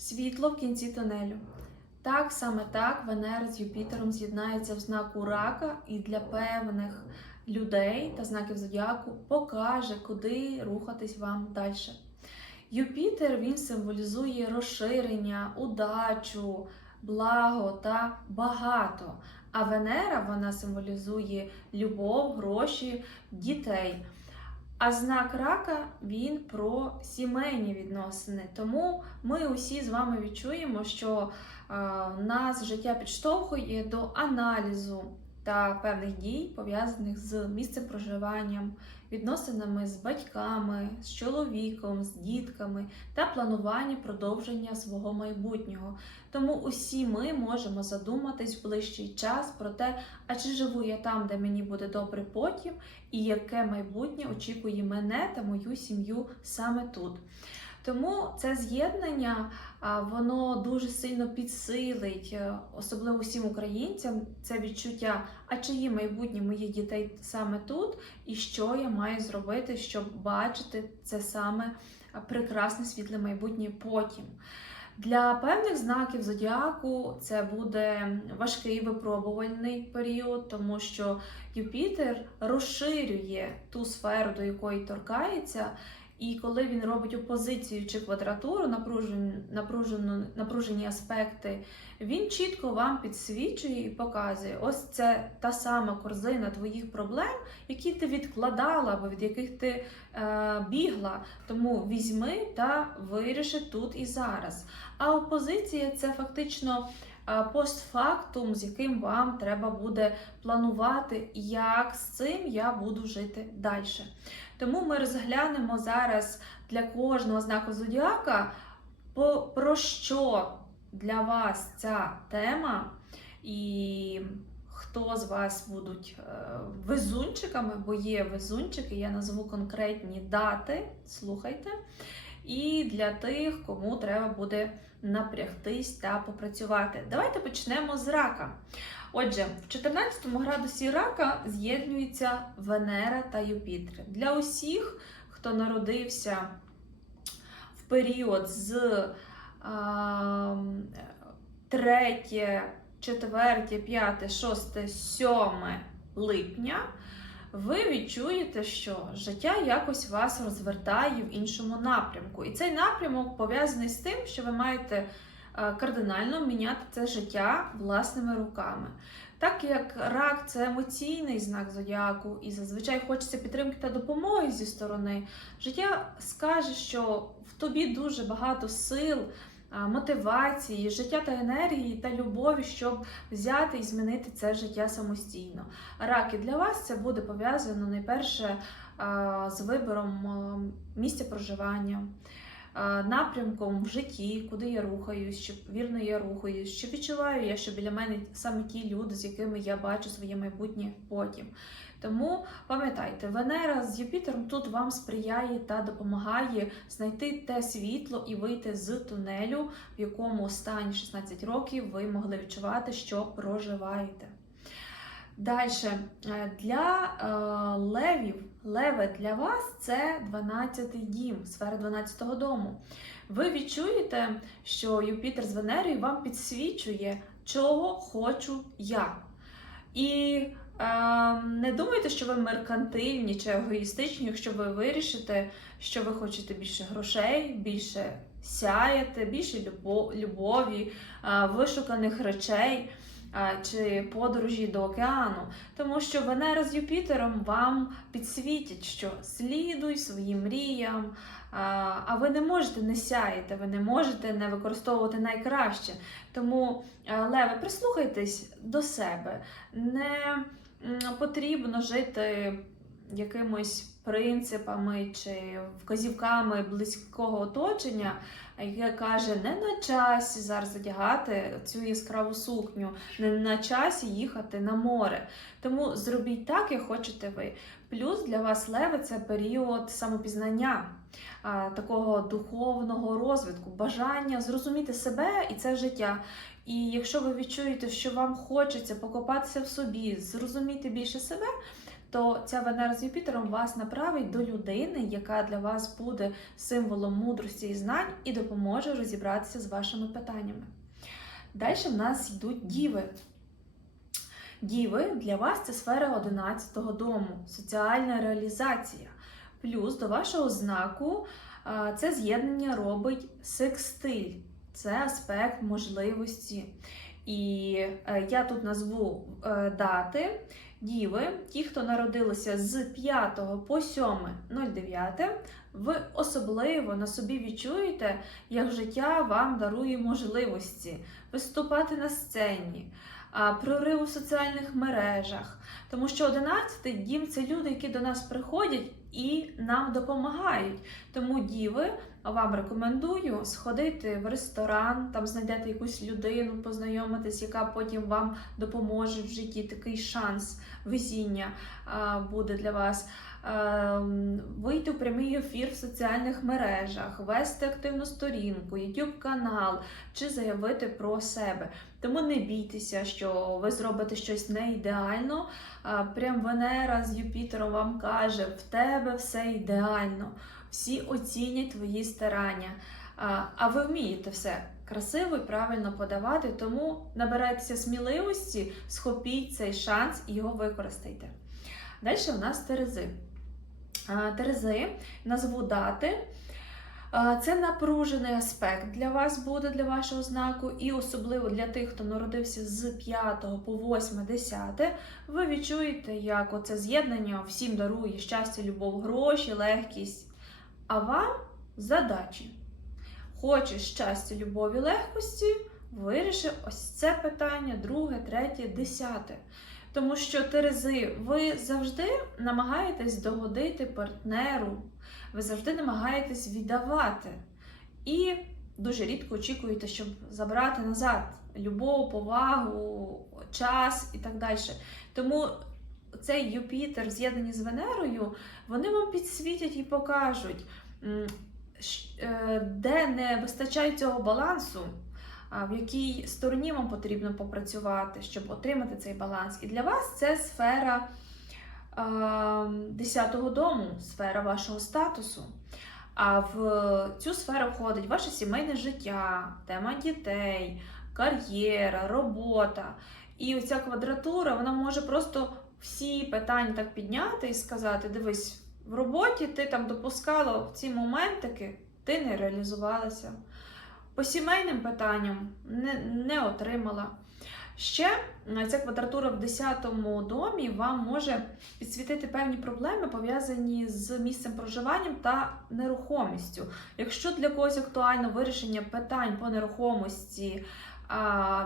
Світло в кінці тунелю. Так, саме так Венера з Юпітером з'єднається в знаку рака і для певних людей та знаків зодіаку покаже, куди рухатись вам далі. Юпітер він символізує розширення, удачу, благо та багато. А Венера вона символізує любов, гроші, дітей. А знак рака він про сімейні відносини. Тому ми усі з вами відчуємо, що е, нас життя підштовхує до аналізу та певних дій, пов'язаних з місцем проживанням, відносинами з батьками, з чоловіком, з дітками та планування продовження свого майбутнього. Тому усі ми можемо задуматись в ближчий час про те, а чи живу я там, де мені буде добре потім, і яке майбутнє очікує мене та мою сім'ю саме тут. Тому це з'єднання воно дуже сильно підсилить, е, особливо всім українцям, це відчуття, а чиє майбутнє моїх дітей саме тут, і що я маю зробити, щоб бачити це саме прекрасне світле майбутнє потім. Для певних знаків зодіаку це буде важкий випробувальний період, тому що Юпітер розширює ту сферу, до якої торкається. І коли він робить опозицію чи квадратуру, напружені, напружену, напружені аспекти, він чітко вам підсвічує і показує: ось це та сама корзина твоїх проблем, які ти відкладала або від яких ти е, бігла. Тому візьми та виріши тут і зараз. А опозиція це фактично е, постфактум, з яким вам треба буде планувати, як з цим я буду жити далі. Тому ми розглянемо зараз для кожного знаку зодіака, про що для вас ця тема, і хто з вас будуть е, везунчиками, бо є везунчики, я назву конкретні дати, слухайте. І для тих, кому треба буде напрягтись та попрацювати. Давайте почнемо з рака. Отже, в 14 градусі рака з'єднуються Венера та Юпітер. Для усіх, хто народився в період з а, 3, 4, 5, 6, 7 липня, ви відчуєте, що життя якось вас розвертає в іншому напрямку. І цей напрямок пов'язаний з тим, що ви маєте кардинально міняти це життя власними руками. Так як рак це емоційний знак зодіаку, і зазвичай хочеться підтримки та допомоги зі сторони, життя скаже, що в тобі дуже багато сил, мотивації, життя та енергії та любові, щоб взяти і змінити це життя самостійно. Раки для вас це буде пов'язано найперше з вибором місця проживання. А, Напрямком в житті, куди я рухаюсь, чи вірно я рухаюсь, чи відчуваю я, що біля мене саме ті люди, з якими я бачу своє майбутнє потім. Тому пам'ятайте, Венера з Юпітером тут вам сприяє та допомагає знайти те світло і вийти з тунелю, в якому останні 16 років ви могли відчувати, що проживаєте. Далі, для е, левів, леви для вас це 12-й дім, сфера 12-го дому. Ви відчуєте, що Юпітер з Венерою вам підсвічує, чого хочу я. І е, не думайте, що ви меркантильні чи егоїстичні, якщо ви вирішите, що ви хочете більше грошей, більше сяяти, більше любо- любові, е, вишуканих речей чи подорожі до океану, тому що Венера з Юпітером вам підсвітять, що слідуй своїм мріям, а, ви не можете не сяяти, ви не можете не використовувати найкраще. Тому, е, Леве, прислухайтесь до себе. Не потрібно жити якимось принципами чи вказівками близького оточення, яке каже, не на часі зараз одягати цю яскраву сукню, не на часі їхати на море. Тому зробіть так, як хочете ви. Плюс для вас леви це період самопізнання, такого духовного розвитку, бажання зрозуміти себе і це життя. І якщо ви відчуєте, що вам хочеться покопатися в собі, зрозуміти більше себе, то ця Венера з Юпітером вас направить до людини, яка для вас буде символом мудрості і знань і допоможе розібратися з вашими питаннями. Далі в нас йдуть діви. Діви для вас це сфера 11-го дому, соціальна реалізація. Плюс до вашого знаку це з'єднання робить секстиль, це аспект можливості. І е, я тут назву е, дати. Діви, ті, хто народилися з 5 по 7.09, ви особливо на собі відчуєте, як життя вам дарує можливості виступати на сцені, прорив у соціальних мережах. Тому що 11-й дім це люди, які до нас приходять і нам допомагають. Тому діви вам рекомендую сходити в ресторан, там знайдете якусь людину, познайомитись, яка потім вам допоможе в житті. Такий шанс везіння буде для вас. Ем, Вийти в прямий ефір в соціальних мережах, вести активну сторінку, YouTube канал чи заявити про себе. Тому не бійтеся, що ви зробите щось не ідеально. Прям Венера з Юпітером вам каже: в тебе все ідеально, всі оцінять твої старання. А, ви вмієте все красиво і правильно подавати, тому набирайтеся сміливості, схопіть цей шанс і його використайте. Далі у нас Терези. Терези, назву дати. Це напружений аспект для вас буде для вашого знаку, і особливо для тих, хто народився з 5 по 8, 10, ви відчуєте, як оце з'єднання всім дарує щастя, любов, гроші, легкість. А вам задачі. Хочеш щастя, любові, легкості, виріши ось це питання, друге, третє, десяте. Тому що Терези, ви завжди намагаєтесь догодити партнеру, ви завжди намагаєтесь віддавати. І дуже рідко очікуєте, щоб забрати назад любов, повагу, час і так далі. Тому цей Юпітер в з'єднанні з Венерою, вони вам підсвітять і покажуть, де не вистачає цього балансу, в якій стороні вам потрібно попрацювати, щоб отримати цей баланс. І для вас це сфера е, 10-го дому, сфера вашого статусу. А в цю сферу входить ваше сімейне життя, тема дітей, кар'єра, робота. І оця квадратура вона може просто всі питання так підняти і сказати: дивись, в роботі ти там допускала в ці моментики, ти не реалізувалася. По сімейним питанням не, не отримала. Ще е, ця квадратура в 10-му домі вам може підсвітити певні проблеми, пов'язані з місцем проживання та нерухомістю. Якщо для когось актуально вирішення питань по нерухомості,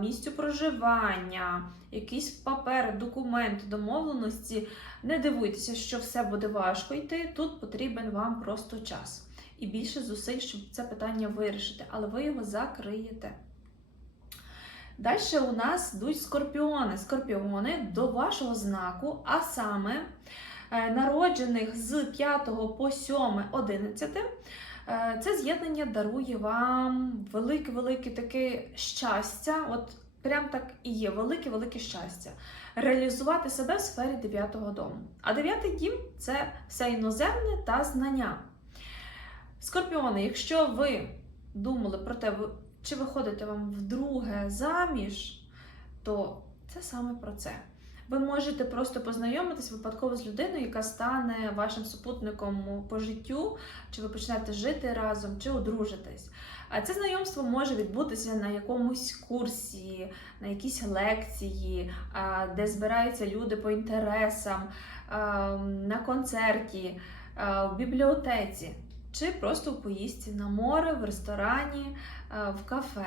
місцю проживання, якісь папери, документи, домовленості, не дивуйтеся, що все буде важко йти. Тут потрібен вам просто час і більше зусиль, щоб це питання вирішити, але ви його закриєте. Далі у нас йдуть скорпіони. Скорпіони до вашого знаку, а саме е, народжених з 5 по 7, 11. Е, Це з'єднання дарує вам велике-велике таке щастя. От прям так і є, велике-велике щастя. Реалізувати себе в сфері 9 дому. А 9 дім це все іноземне та знання. Скорпіони, якщо ви думали про те, чи виходите вам вдруге заміж, то це саме про це. Ви можете просто познайомитись випадково з людиною, яка стане вашим супутником по життю, чи ви почнете жити разом, чи одружитесь. А це знайомство може відбутися на якомусь курсі, на якійсь лекції, де збираються люди по інтересам, на концерті, в бібліотеці. Чи просто в поїздці на море, в ресторані, е, в кафе.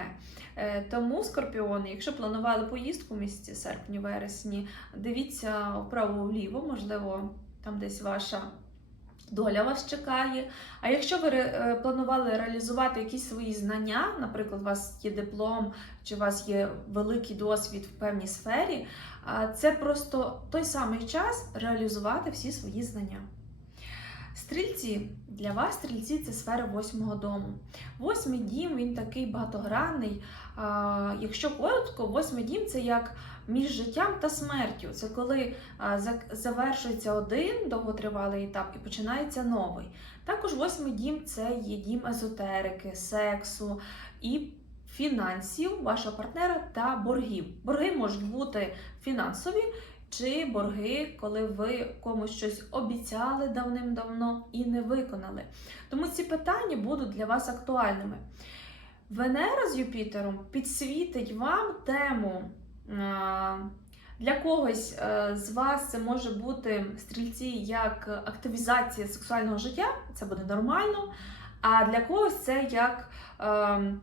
Е, Тому скорпіони, якщо планували поїздку в місяці серпні-вересні, дивіться вправо-вліво, можливо, там десь ваша доля вас чекає. А якщо ви е, планували реалізувати якісь свої знання, наприклад, у вас є диплом, чи у вас є великий досвід в певній сфері, це просто той самий час реалізувати всі свої знання. Стрільці для вас стрільці це сфера восьмого дому. Восьмий дім він такий багатогранний. Якщо коротко, восьмий дім це як між життям та смертю. Це коли завершується один довготривалий етап і починається новий. Також восьмий дім це є дім езотерики, сексу і фінансів вашого партнера та боргів. Борги можуть бути фінансові. Чи борги, коли ви комусь щось обіцяли давним-давно і не виконали. Тому ці питання будуть для вас актуальними. Венера з Юпітером підсвітить вам тему. Для когось е, з вас це може бути стрільці як активізація сексуального життя, це буде нормально. А для когось це як е,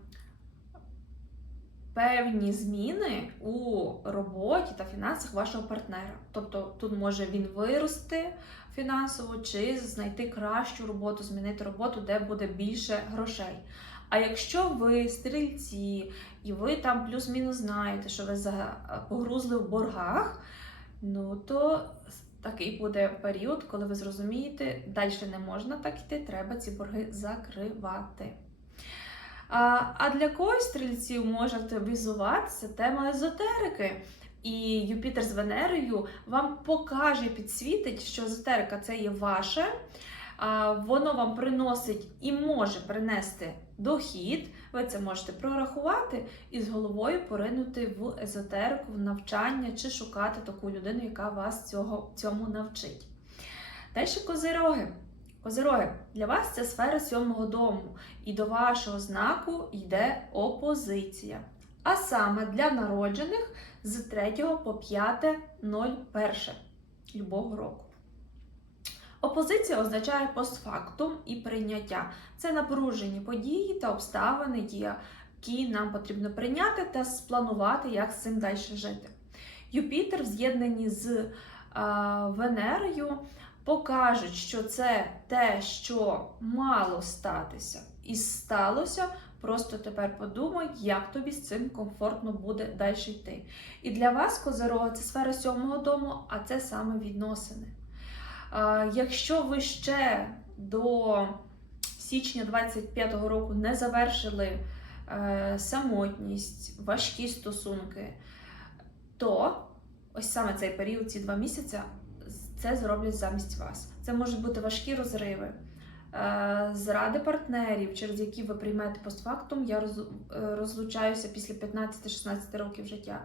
певні зміни у роботі та фінансах вашого партнера. Тобто тут може він вирости фінансово чи знайти кращу роботу, змінити роботу, де буде більше грошей. А якщо ви стрільці і ви там плюс-мінус знаєте, що ви за- погрузли в боргах, ну то такий буде період, коли ви зрозумієте, далі не можна так йти, треба ці борги закривати. А, для когось стрільців може активізуватися тема езотерики. І Юпітер з Венерою вам покаже, підсвітить, що езотерика це є ваше, воно вам приносить і може принести дохід. Ви це можете прорахувати і з головою поринути в езотерику, в навчання чи шукати таку людину, яка вас цього, цьому навчить. Далі козироги. Козироги, для вас це сфера сьомого дому, і до вашого знаку йде опозиція. А саме для народжених з 3 по 5.01 любого року. Опозиція означає постфактум і прийняття. Це напружені події та обставини, які нам потрібно прийняти та спланувати, як з цим далі жити. Юпітер в з'єднанні з Венерою покажуть, що це те, що мало статися, і сталося. Просто тепер подумай, як тобі з цим комфортно буде далі йти. І для вас, Козирога, це сфера сьомого дому, а це саме відносини. Якщо ви ще до січня 25-го року не завершили е, самотність, важкі стосунки, то ось саме цей період, ці два місяці, це зроблять замість вас. Це можуть бути важкі розриви, е, зради партнерів, через які ви приймете постфактум. Я е, розлучаюся після 15-16 років життя.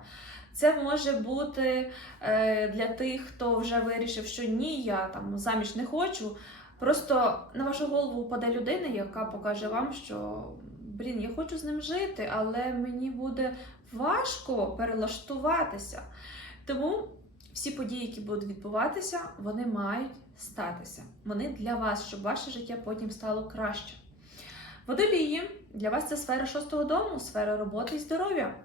Це може бути е, для тих, хто вже вирішив, що ні, я там заміж не хочу. Просто на вашу голову впаде людина, яка покаже вам, що блін, я хочу з ним жити, але мені буде важко перелаштуватися. Тому всі події, які будуть відбуватися, вони мають статися. Вони для вас, щоб ваше життя потім стало краще. Водолії для вас це сфера шостого дому, сфера роботи і здоров'я.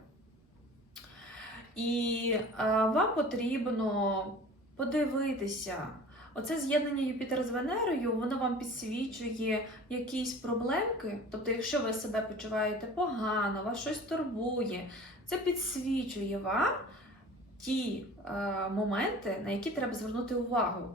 І е, вам потрібно подивитися. Оце з'єднання Юпітера з Венерою, воно вам підсвічує якісь проблемки. Тобто, якщо ви себе почуваєте погано, вас щось турбує, це підсвічує вам ті е, моменти, на які треба звернути увагу.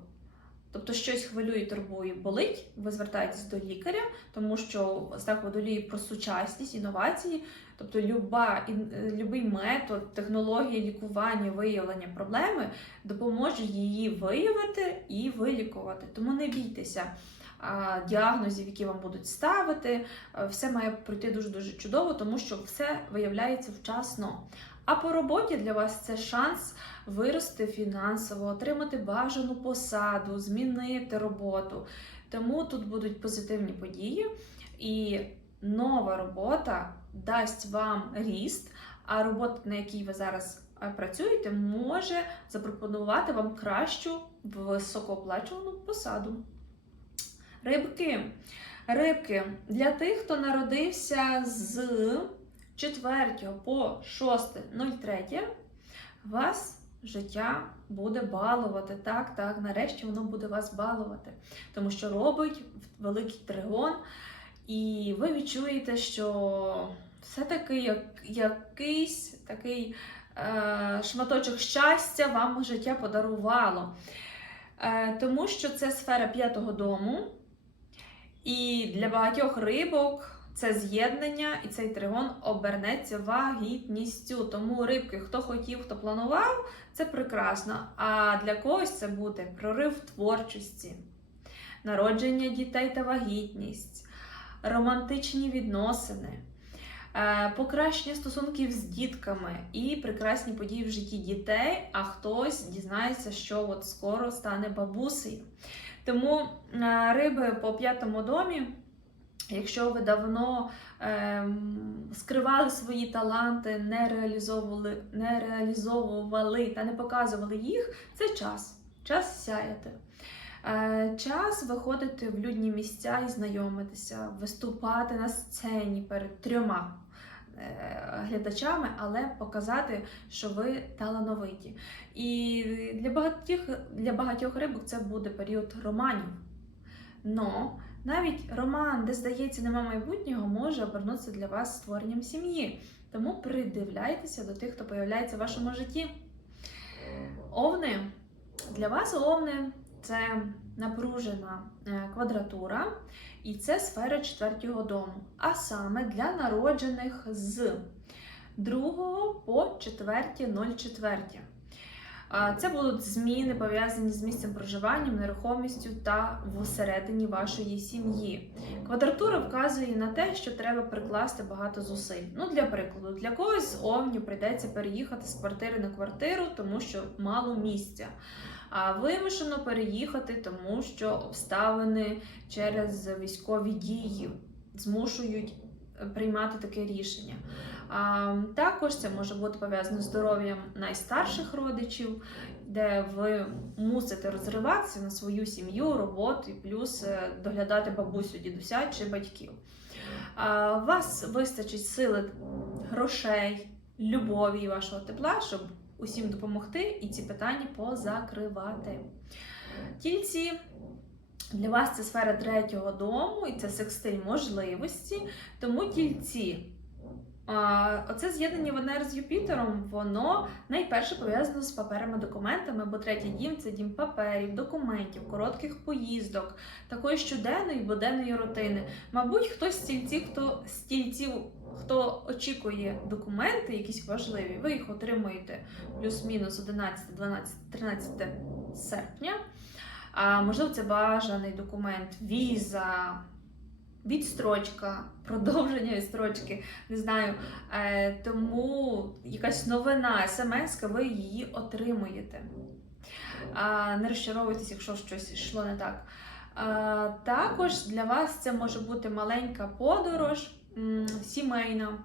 Тобто щось хвилює, турбує, болить, ви звертаєтесь до лікаря, тому що знак водолії про сучасність, інновації, тобто люба, е, любий метод, технологія лікування, виявлення проблеми допоможе її виявити і вилікувати. Тому не бійтеся а, діагнозів, які вам будуть ставити. Е, Все має пройти дуже дуже чудово, тому що все виявляється вчасно. А по роботі для вас це шанс вирости фінансово, отримати бажану посаду, змінити роботу. Тому тут будуть позитивні події, і нова робота дасть вам ріст, а робота, на якій ви зараз е, працюєте, може запропонувати вам кращу високооплачувану посаду. Рибки. Рибки для тих, хто народився з 4 по 6.03, вас життя буде балувати. Так, так, нарешті воно буде вас балувати. Тому що робить великий тригон, і ви відчуєте, що все-таки як, якийсь такий е, шматочок щастя вам життя подарувало. Е, тому що це сфера п'ятого дому, і для багатьох рибок це з'єднання, і цей тригон обернеться вагітністю. Тому рибки, хто хотів, хто планував, це прекрасно. А для когось це буде прорив творчості, народження дітей та вагітність, романтичні відносини. е, Покращення стосунків з дітками і прекрасні події в житті дітей, а хтось дізнається, що от скоро стане бабусею. Тому е, риби по п'ятому домі, якщо ви давно ем, скривали свої таланти, не реалізовували, не реалізовували та не показували їх, це час. Час сяяти. Е, Час виходити в людні місця і знайомитися, виступати на сцені перед трьома е, глядачами, але показати, що ви талановиті. І для багатьох, для багатьох рибок це буде період романів. Но навіть роман, де здається, нема майбутнього, може обернутися для вас створенням сім'ї. Тому придивляйтеся до тих, хто появляється в вашому житті. Овни. Для вас овни це напружена е, квадратура, і це сфера четвертого дому. А саме для народжених з 2 по 4.04. Це будуть зміни пов'язані з місцем проживання, нерухомістю та всередині вашої сім'ї. Квадратура вказує на те, що треба прикласти багато зусиль. Ну, для прикладу, для когось з прийдеться переїхати з квартири на квартиру, тому що мало місця. А вимушено переїхати, тому що обставини через військові дії змушують е, приймати таке рішення. Також це може бути пов'язано з здоров'ям найстарших родичів, де ви мусите розриватися на свою сім'ю, роботу і плюс е, доглядати бабусю, дідуся чи батьків. У вас вистачить сили грошей, любові і вашого тепла, щоб усім допомогти і ці питання позакривати. Тільці для вас це сфера третього дому, і це секстиль можливості, тому тільці. Оце з'єднання Венери з Юпітером, воно найперше пов'язано з паперами, документами, бо третій дім це дім паперів, документів, коротких поїздок, такої щоденної буденної рутини. Мабуть, хтось стільців, хто стільців, хто очікує документи, якісь важливі, ви їх отримуєте плюс-мінус 11, 12, 13 серпня. А можливо, це бажаний документ, віза, відстрочка, продовження відстрочки, не знаю. Е, тому якась новина, смс, ви її отримуєте. Е, не розчаровуйтесь, якщо щось йшло не так. Е, також для вас це може бути маленька подорож, сімейна.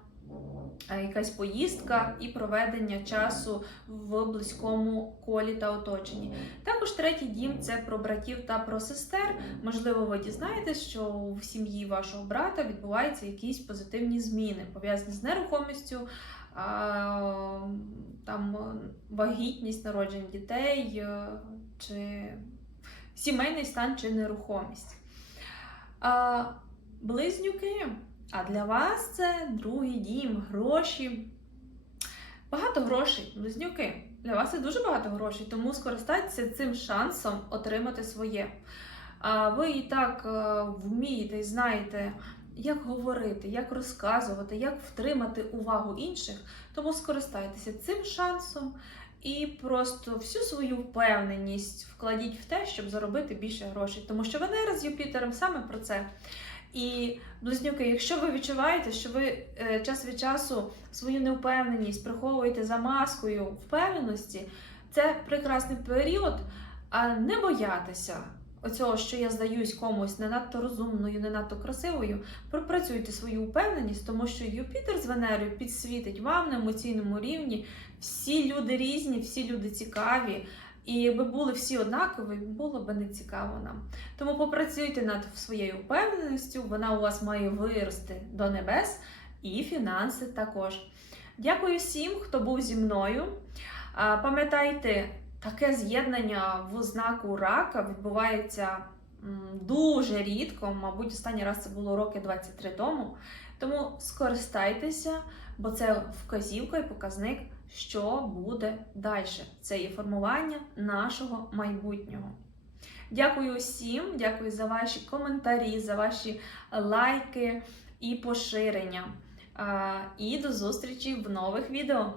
Е, Якась поїздка і проведення часу в близькому колі та оточенні. Також третій дім це про братів та про сестер. Можливо, ви дізнаєтесь, що в сім'ї вашого брата відбуваються якісь позитивні зміни, пов'язані з нерухомістю, а, там вагітність, народження дітей, е, чи сімейний стан чи нерухомість. Близнюки. А для вас це другий дім, гроші. Багато грошей, близнюки. Для вас це дуже багато грошей, тому скористайтеся цим шансом отримати своє. А ви і так е, вмієте і знаєте, як говорити, як розказувати, як втримати увагу інших, тому скористайтеся цим шансом і просто всю свою впевненість вкладіть в те, щоб заробити більше грошей. Тому що Венера з Юпітером саме про це. І близнюки, якщо ви відчуваєте, що ви е, час від часу свою невпевненість приховуєте за маскою впевненості, це прекрасний період, а не боятися оцього, що я здаюсь комусь не надто розумною, не надто красивою. Пропрацюйте свою впевненість, тому що Юпітер з Венерою підсвітить вам на емоційному рівні. Всі люди різні, всі люди цікаві. І якби були всі однакові, було б не цікаво нам. Тому попрацюйте над своєю впевненістю, вона у вас має вирости до небес, і фінанси також. Дякую всім, хто був зі мною. Пам'ятайте, таке з'єднання в знаку рака відбувається дуже рідко, мабуть, останній раз це було роки 23 тому. Тому скористайтеся, бо це вказівка і показник, що буде далі. Це є формування нашого майбутнього. Дякую усім, дякую за ваші коментарі, за ваші лайки і поширення. І до зустрічі в нових відео.